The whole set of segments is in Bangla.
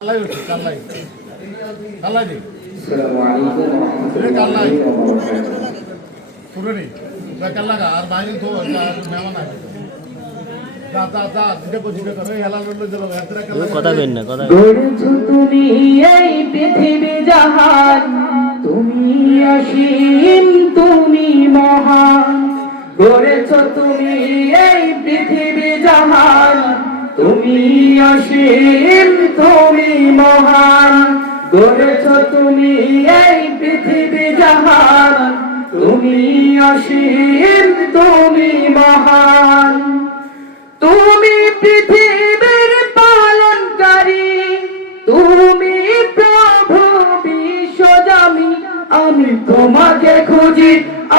কালাই হচ্ছে কালাই কালাই নেই আসসালামু আলাইকুম ওয়া রাহমাতুল্লাহি ওয়া বারাকাতুহু পুরনি কাল্লাগা আর বাইরে তো মেহমান আছে যা যা যা দিতে বুঝিতে করে হেলা লড়লে দিল এতরা কাল্লা কথা কইন না কথা গড়েছো তুমি এই পৃথিবী জাহান তুমি অসীম তুমি মহান গড়েছো তুমি এই পৃথিবী জাহান তুমি অসীম তুমি মহান গড়েছো তুমি এই পৃথিবী জাহান তুমি অসীম তুমি মহান তুমি পৃথিবীর পালনকারী তুমি প্রভু বিশ্বজামি আমি তোমাকে খুঁজি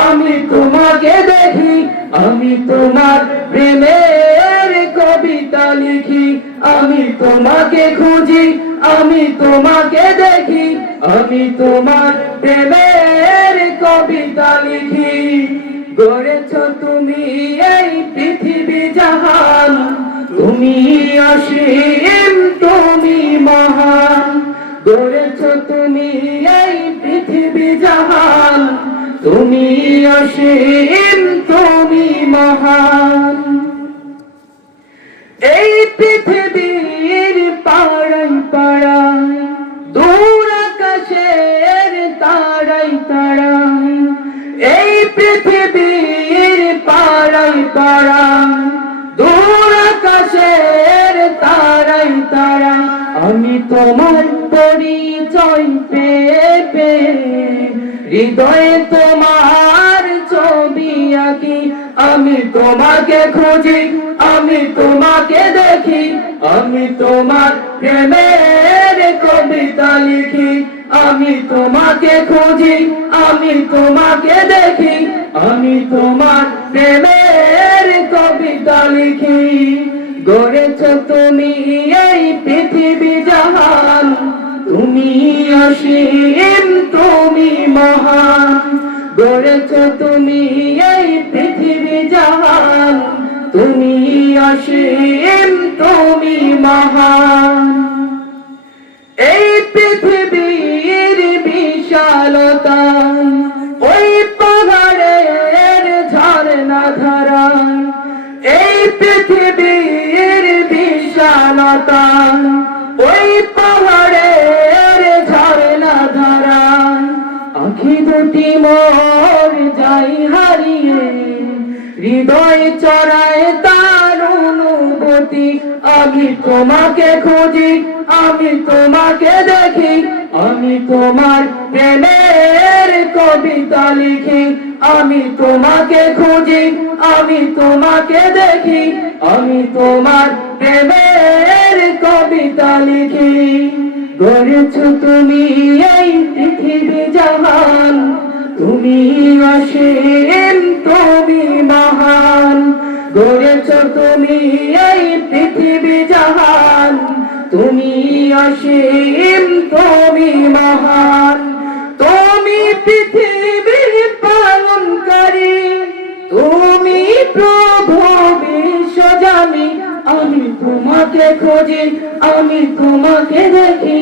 আমি তোমাকে দেখি আমি তোমার প্রেমের কবিতা লিখি আমি তোমাকে খুঁজি আমি তোমাকে দেখি আমি তোমার প্রেমের কবিতা লিখি গড়েছো তুমি এই পৃথিবী জাহান তুমি অসীম তুমি মহান গড়েছো তুমি এই পৃথিবী জাহান তুমি অসীম তুমি মহান এই পৃথিবীর পাড়ায় পাড়ায় দূর আকাশের তারাই তারাই এই পৃথিবীর পাড়ায় পাড়ায় দূর আকাশের তারাই তারাই আমি তোমার পরিচয় পেয়ে পেয়ে হৃদয়ে তোমার ছবি আঁকি আমি তোমাকে খুঁজি আমি তোমাকে দেখি আমি তোমার প্রেমের কবিতা লিখি আমি তোমাকে খুঁজি আমি তোমাকে দেখি আমি তোমার প্রেমের কবিতা লিখি গড়েছো তুমি এই পৃথিবী জাহান তুমি অসীম তুমি মহান গড়েছো তুমি এই পৃথিবী জাহান তুমি অসীম তুমি মহান এই পৃথিবীর বিশালতা ওই পাহাড়ের ঝর্ণা ধারা এই পৃথিবীর বিশালতা ওই পাহাড়ের ঝর্ণা ধারা আঁখি দুটি মোর যাই হারিয়ে হৃদয় চড়ায় তার অনুভূতি আমি তোমাকে খুঁজি আমি তোমাকে দেখি আমি তোমার প্রেমের কবিতা লিখি আমি তোমাকে খুঁজি আমি তোমাকে দেখি আমি তোমার প্রেমের কবিতা লিখি গড়েছো তুমি এই পৃথিবী জাহান তুমি অসীম তুমি মহান গড়েছো তুমি এই পৃথিবী জাহান তুমি অসীম তুমি মহান তুমি পৃথিবীর পালনকারী তুমি প্রভু বিশ্বজামি আমি তোমাকে খুঁজি আমি তোমাকে দেখি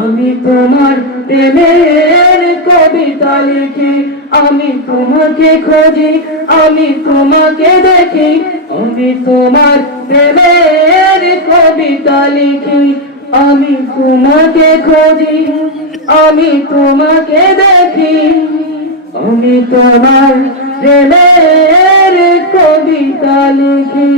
আমি তোমার প্রেমের কবিতা লিখি আমি তোমাকে খুঁজি আমি তোমাকে দেখি আমি তোমার প্রেমের কবিতা লিখি আমি তোমাকে খুঁজি আমি তোমাকে দেখি আমি তোমার প্রেমের কবিতা লিখি।